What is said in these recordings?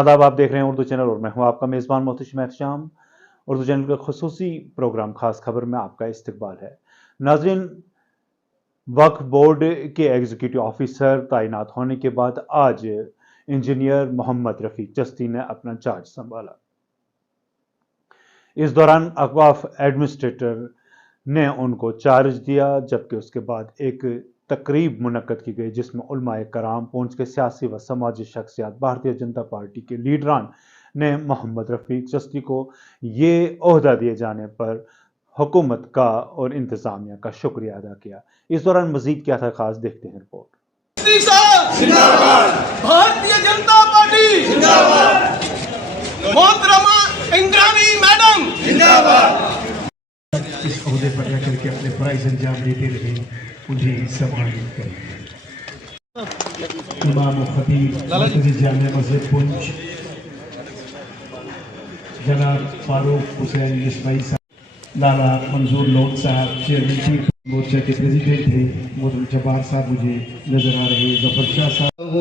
आदाब, आप देख रहे हैं उर्दू चैनल और मैं हूं आपका मेज़बान मोहतशिम एहतशाम। उर्दू चैनल का खुसूसी प्रोग्राम खास खबर में आपका इस्तकबाल है। नाज़रीन, वक्फ बोर्ड के एग्जीक्यूटिव ऑफिसर तैनात होने के बाद आज इंजीनियर मोहम्मद रफ़ीक चिश्ती ने अपना चार्ज संभाला। इस दौरान अक़वाफ़ एडमिनिस्ट्रेटर ने उनको चार्ज दिया, जबकि उसके बाद एक तकरीब मुनक्कद की गई जिसमें उलमाए कराम, पूंछ के सियासी व समाजी शख्सियात, भारतीय जनता पार्टी के लीडरान ने मोहम्मद रफ़ीक चिश्ती को ये ओहदा दिए जाने पर हुकूमत का और इंतजामिया का शुक्रिया अदा किया। इस दौरान मजीद क्या था खास, देखते हैं रिपोर्ट। भारतीय जनता पार्टी जिंदाबाद, मोहतरमा इंद्राणी मैडम जिंदाबाद। इस ओहदे पर रह करके अपने फराइज अंजाम देते रहे, उन्हें सम्मानित करें। इमाम खतीब मरकज़ी जामिया मस्जिद पुंछ जनाब फारूक हुसैन इस्माइल साहब, लाला मंजूर लोन साहब चेयरमैन चीफ मोर्चा के प्रेसिडेंट थे, मोहतरम जब्बार साहब मुझे नजर आ रहे, जफर शाह साहब,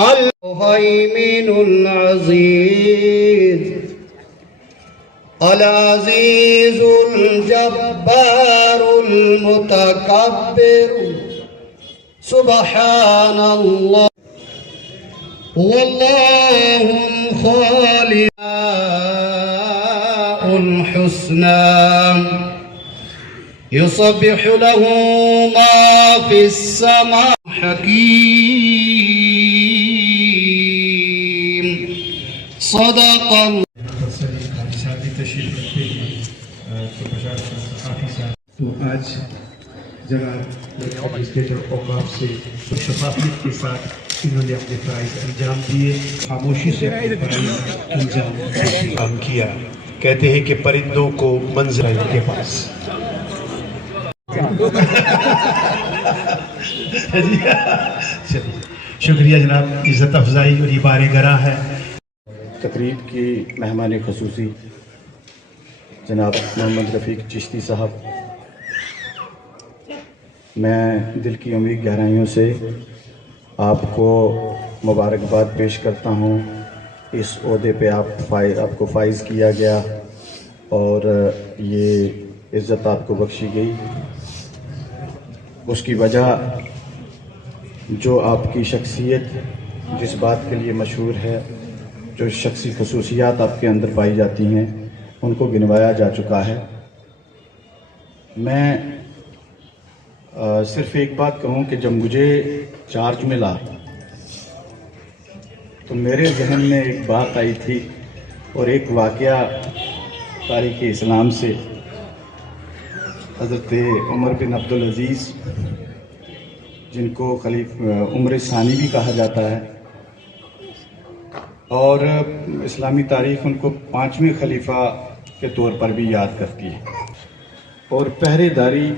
अल-मुहैमिनुल अज़ीज़ अल-अज़ीज़ुल जब्बारुल मुतकब्बिर सुब्हानल्लाह वल्लाहुल खालिकुल हुस्ना युसब्बिहु लहू मा फिस समा हकीम सदक़ल्लाह। तो आज जनाब एडमिनिस्ट्रेटर औकाफ से शफाफियत के साथ इन्होंने अपने फ़राइज़ अंजाम दिए, खामोशी से अपने फ़राइज़ अंजाम काम किया। कहते हैं कि परिंदों को मंज़िल के पास शुक्रिया जनाब, इज़्ज़त अफजाई और ये बारगाह है। तकरीब की मेहमान ख़ुसूसी जनाब मोहम्मद रफ़ीक चिश्ती साहब, मैं दिल की अमीर गहराइयों से आपको मुबारकबाद पेश करता हूँ। इस ओहदे पे आपको फाइज़ किया गया और ये इज़्ज़त आपको बख्शी गई। उसकी वजह जो आपकी शख्सियत जिस बात के लिए मशहूर है, जो शख्सी खसूसियात आपके अंदर पाई जाती हैं, उनको गिनवाया जा चुका है। मैं सिर्फ़ एक बात कहूँ कि जब मुझे चार्ज मिला तो मेरे जहन में एक बात आई थी और एक वाक़या तारीख़ इस्लाम से, हज़रत उमर बिन अब्दुल अज़ीज़ जिनको उमर सानी भी कहा जाता है और इस्लामी तारीख़ उनको 5वें खलीफा के तौर पर भी याद करती है। और पहरेदारी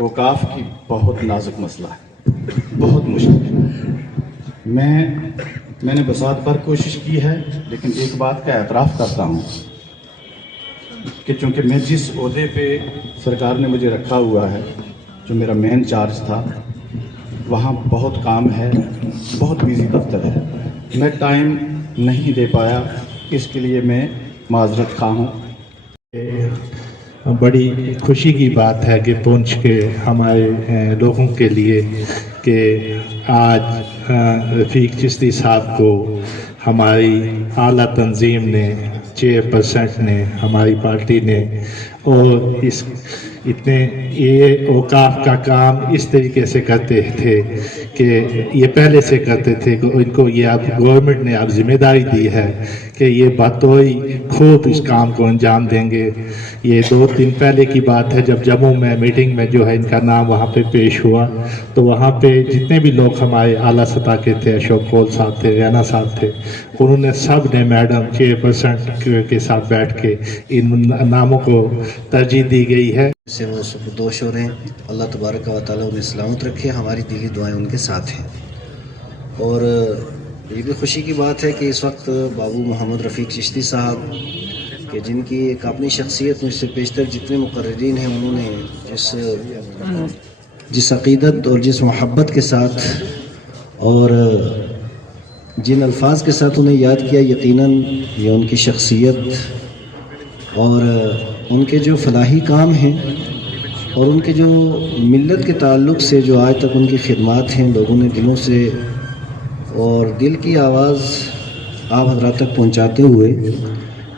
औकाफ की बहुत नाजुक मसला है, बहुत मुश्किल। मैंने बसात भर कोशिश की है, लेकिन एक बात का एतराफ़ करता हूँ कि चूँकि मैं जिस ओहदे पे सरकार ने मुझे रखा हुआ है, जो मेरा मेन चार्ज था, वहाँ बहुत काम है, बहुत बिज़ी दफ्तर है, मैं टाइम नहीं दे पाया। इसके लिए मैं माज़रत खा हूँ। बड़ी खुशी की बात है कि पुंछ के हमारे लोगों के लिए कि आज रफ़ीक चिश्ती साहब को हमारी आला तंजीम ने, चेयरपर्सन ने, हमारी पार्टी ने, और इतने ये औकाफ का काम इस तरीके से करते थे कि ये पहले से करते थे कि इनको ये अब गवर्नमेंट ने अब जिम्मेदारी दी है कि ये बतौर खुद इस काम को अंजाम देंगे। ये 2 दिन पहले की बात है, जब जम्मू में मीटिंग में जो है इनका नाम वहाँ पे पेश हुआ, तो वहाँ पे जितने भी लोग हमारे आला सतह के थे, अशोक कोल साहब थे, रैना साहब थे, उन्होंने सब ने मैडम चेयरपर्सन के साथ बैठ के इन नामों को तरजीह दी गई है। से वो सुखदोश हो रहे हैं, अल्लाह तबारक व तआला उन्हें सलामत रखे, हमारी दिली दुआएं उनके साथ हैं। और ये भी खुशी की बात है कि इस वक्त बाबू मोहम्मद रफ़ीक चिश्ती साहब कि जिनकी एक अपनी शख्सियत मुझसे पेशतर जितने मुकर्रिरीन हैं, उन्होंने जिस अक़ीदत और जिस मोहब्बत के साथ और جن الفاظ کے ساتھ انہیں یاد کیا، یقیناً یہ ان کی شخصیت اور ان کے جو فلاحی کام ہیں اور ان کے جو ملت کے تعلق سے جو آج تک ان کی خدمات ہیں، لوگوں نے دلوں سے اور دل کی آواز آپ حضرات تک پہنچاتے ہوئے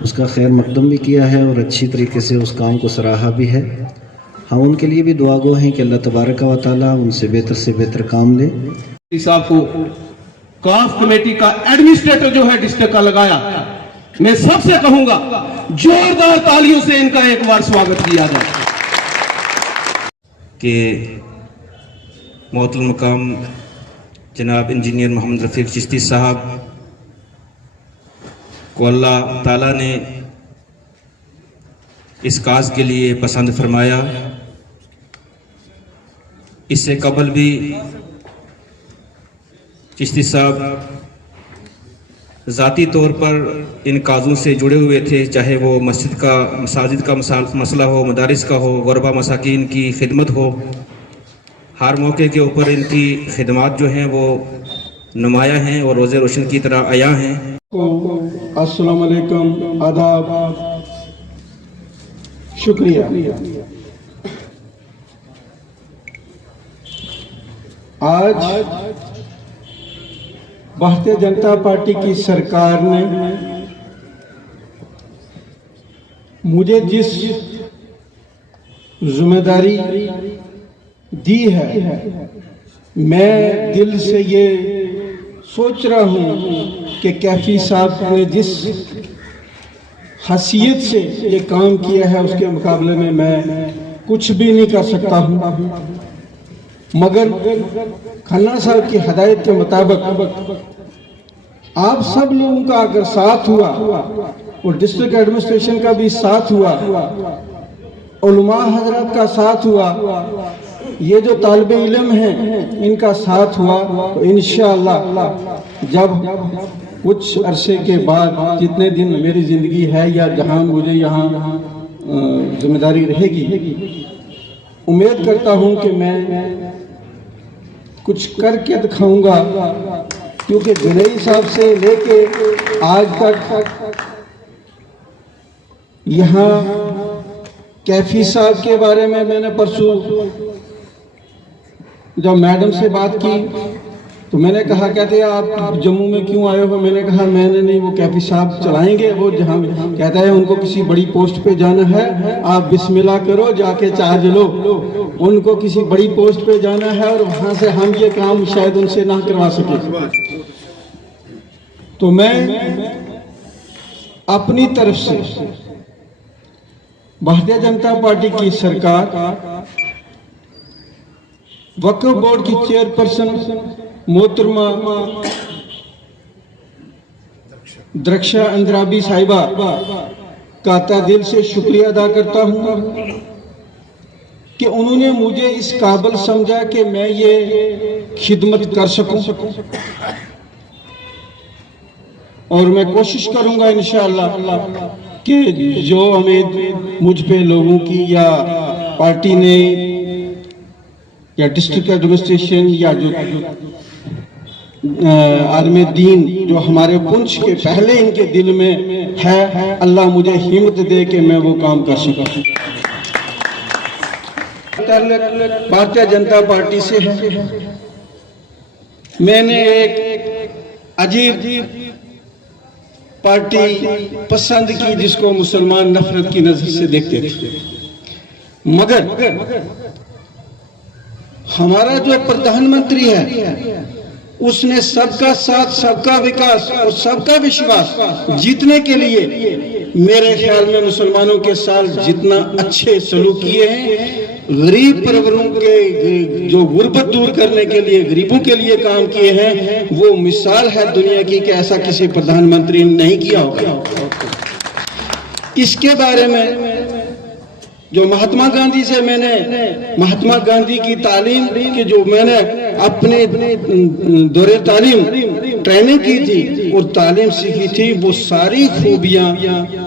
اس کا خیر مقدم بھی کیا ہے اور اچھی طریقے سے اس کام کو سراہا بھی ہے۔ ہم ان کے لیے بھی دعا گو ہیں کہ اللہ تبارک و تعالیٰ ان سے بہتر کام لے۔ صاحب کو کاف کمیٹی کا ایڈمنسٹریٹر جو ہے ڈسٹرکٹ کا لگایا، میں سب سے کہوں گا زوردار تالیوں سے ان کا ایک بار سواگت کیا جائے۔ کہ محترم مقام جناب انجینئر محمد رفیق چشتی صاحب کو اللہ تعالیٰ نے اس کاز کے لیے پسند فرمایا۔ اس سے قبل بھی چشتی صاحب ذاتی طور پر ان کازوں سے جڑے ہوئے تھے، چاہے وہ مساجد کا مسئلہ ہو، مدارس کا ہو، غربا مساکین کی خدمت ہو، ہر موقع کے اوپر ان کی خدمات جو ہیں وہ نمایاں ہیں اور روز روشن کی طرح عیاں ہیں۔ السلام علیکم، آداب، شکریہ۔ آج بھارتیہ جنتا پارٹی کی سرکار نے مجھے جس ذمہ داری دی ہے، میں دل سے یہ سوچ رہا ہوں کہ کیفی صاحب نے جس حیثیت سے یہ کام کیا ہے اس کے مقابلے میں کچھ بھی نہیں کر سکتا ہوں، مگر کھنہ صاحب کی ہدایت کے مطابق آپ سب لوگوں کا اگر ساتھ ہوا اور ڈسٹرکٹ ایڈمنسٹریشن کا بھی ساتھ ہوا، علماء حضرات کا ساتھ ہوا، یہ جو طالب علم ہیں ان کا ساتھ ہوا، تو انشاءاللہ جب کچھ عرصے کے بعد جتنے دن میری زندگی ہے یا جہاں مجھے یہاں ذمہ داری رہے گی، امید کرتا ہوں کہ میں کچھ کر کے دکھاؤں گا، کیونکہ گنئی صاحب سے لے کے آج تک یہاں کیفی صاحب کے بارے میں نے پرسوں جب میڈم سے بات کی تو میں نے کہا کہتے ہیں آپ جموں میں کیوں آئے ہو؟ میں نے کہا میں نے نہیں، وہ کیفی صاحب چلائیں گے، وہ جہاں کہتا ہے ان کو کسی بڑی پوسٹ پہ جانا ہے، آپ بسم اللہ کرو، جا کے چارج لو، ان کو کسی بڑی پوسٹ پہ جانا ہے اور وہاں سے ہم یہ کام شاید ان سے نہ کروا سکے۔ تو میں اپنی طرف سے بھارتیہ جنتا پارٹی کی سرکار، وقف بورڈ کی چیئرپرسن محترمہ درخشا اندرابی صاحبہ کا تہ دل سے شکریہ ادا کرتا ہوں کہ انہوں نے مجھے اس قابل سمجھا کہ میں یہ خدمت کر سکوں، اور میں کوشش کروں گا انشاءاللہ کہ جو امید مجھ پہ لوگوں کی یا پارٹی نے یا ڈسٹرکٹ ایڈمنسٹریشن یا جو عالم دین جو ہمارے پنچ کے پہلے ان کے دل میں ہے، اللہ مجھے ہمت دے کہ میں وہ کام کر سکوں۔ بھارتیہ جنتا پارٹی سے ہے، میں نے ایک عجیب پارٹی پسند کی جس کو مسلمان نفرت کی نظر سے دیکھتے تھے، مگر ہمارا جو پردھان منتری ہے اس نے سب کا ساتھ، سب کا وکاس اور سب کا وشواس جیتنے کے لیے میرے خیال میں مسلمانوں کے ساتھ جتنا اچھے سلوک کیے ہیں، غریب پروروں کے جو غربت دور کرنے کے لیے غریبوں کے لیے کام کیے ہیں، وہ مثال ہے دنیا کی کہ ایسا کسی پردھان منتری نے نہیں کیا ہوگا۔ اس کے بارے میں جو مہاتما گاندھی سے میں نے مہاتما گاندھی کی تعلیم کی جو میں نے اپنے دور تعلیم ٹریننگ کی تھی اور تعلیم سیکھی تھی، وہ ساری خوبیاں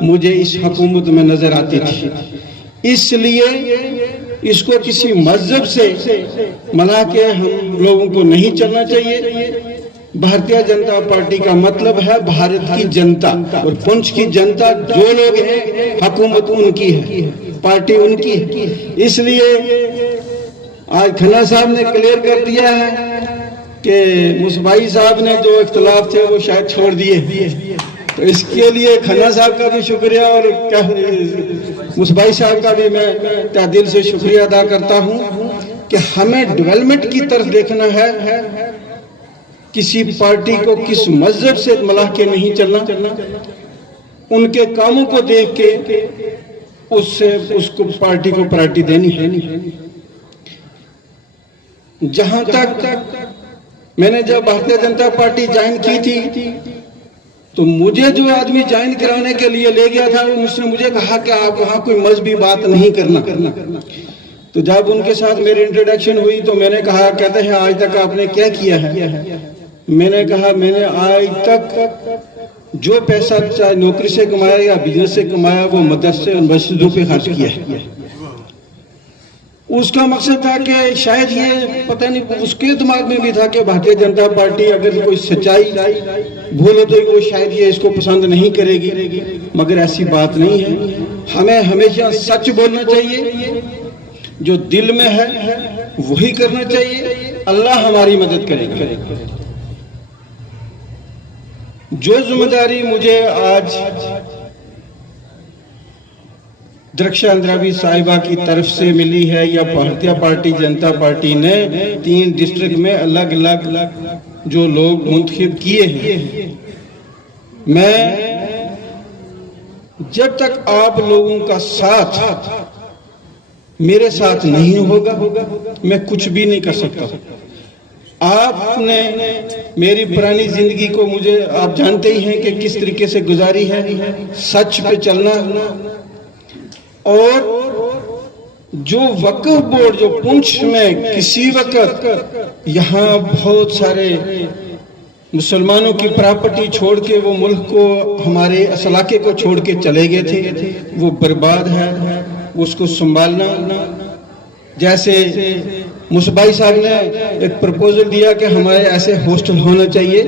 مجھے اس حکومت میں نظر آتی تھی۔ اس لیے اس کو کسی مذہب سے ملا کے ہم لوگوں کو نہیں چلنا چاہیے، भारतीय जनता पार्टी का मतलब है भारत की जनता, और पुंछ की जनता जो लोग हैं, हुकूमत उनकी है, पार्टी उनकी है। इसलिए आज खन्ना साहब ने क्लियर कर दिया है कि मुसबाई साहब ने जो इख्तलाफ थे वो शायद छोड़ दिए, तो इसके लिए खन्ना साहब का भी शुक्रिया और मुसबाई साहब का भी मैं तहे दिल से शुक्रिया अदा करता हूं कि हमें डेवलपमेंट की तरफ देखना है, किसी पार्टी को किस मजहब से मिला के नहीं चलना, उनके कामों को देख के उससे उसको पार्टी को प्रायोरिटी देनी है। जहां तक मैंने जब भारतीय जनता पार्टी ज्वाइन की थी तो मुझे जो आदमी ज्वाइन कराने के लिए ले गया था उसने मुझे कहा कि आप वहां कोई मजहबी बात नहीं करना। तो जब उनके साथ मेरी इंट्रोडक्शन हुई तो मैंने कहा, कहते हैं आज तक आपने क्या किया है? मैंने कहा मैंने आज तक जो पैसा चाहे नौकरी से कमाया या बिजनेस से कमाया वो मदरसे और मस्जिदों पे खर्च किया है। उसका मकसद था कि शायद ये पता नहीं उसके दिमाग में भी था कि भारतीय जनता पार्टी अगर कोई सच्चाई भूल हो तो वो शायद ये इसको पसंद नहीं करेगी, मगर ऐसी बात नहीं है। हमें हमेशा सच बोलना चाहिए, जो दिल में है वही करना चाहिए, अल्लाह हमारी मदद करेगा। जो जिम्मेदारी मुझे आज दरख्शा अंद्राबी साहिबा की तरफ से मिली है या भारतीय पार्टी जनता पार्टी ने 3 डिस्ट्रिक्ट में अलग अलग जो लोग मुंतखब किए हैं, मैं जब तक आप लोगों का साथ मेरे साथ नहीं होगा मैं कुछ भी नहीं कर सकता। आपने मेरी पुरानी जिंदगी को मुझे आप जानते ही हैं कि किस तरीके से गुजारी है, सच पे चलना। और जो वक्फ बोर्ड जो पुंछ में किसी वक्त यहाँ बहुत सारे मुसलमानों की प्रॉपर्टी छोड़ के वो मुल्क को हमारे इस इलाके को छोड़ के चले गए थे, वो बर्बाद है, उसको संभालना। जैसे मुसबाई साहब ने एक प्रपोजल दिया कि हमारे ऐसे हॉस्टल होना चाहिए,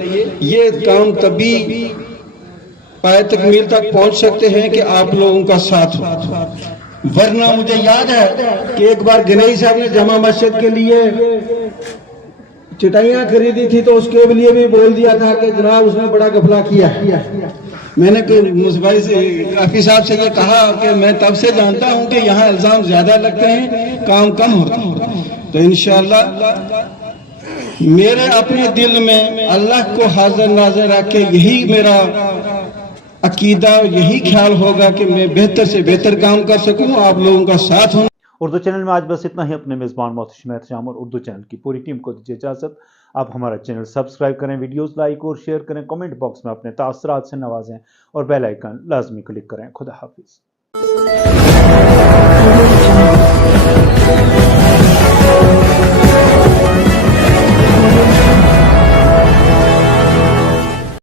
ये काम तभी पाए तकमील तक पहुंच सकते हैं कि आप लोगों का साथ हो। वरना मुझे याद है कि एक बार गनई साहब ने जमा मस्जिद के लिए चटाइयां खरीदी थी तो उसके लिए भी बोल दिया था कि जनाब उसने बड़ा गफला किया। मैंने मुसबाई से काफी साहब से ये कहा कि मैं तब से जानता हूं कि यहाँ इल्जाम ज्यादा लगते हैं, काम कम होता है। तो इंशाअल्लाह मेरे अपने दिल में अल्लाह को हाजिर नाज़िर रख के यही मेरा अकीदा, यही ख्याल होगा कि मैं बेहतर से बेहतर काम कर सकूं, आप लोगों का साथ हूं। उर्दू चैनल में आज बस इतना ही। अपने मेज़बान मोहतशिम एहतशाम और उर्दू चैनल की पूरी टीम को दीजिए इजाज़त। आप हमारा चैनल सब्सक्राइब करें, वीडियोस लाइक और शेयर करें, कमेंट बॉक्स में अपने तासरात से नवाजें और बेल आइकन लाजमी क्लिक करें। खुदा हाफिज़।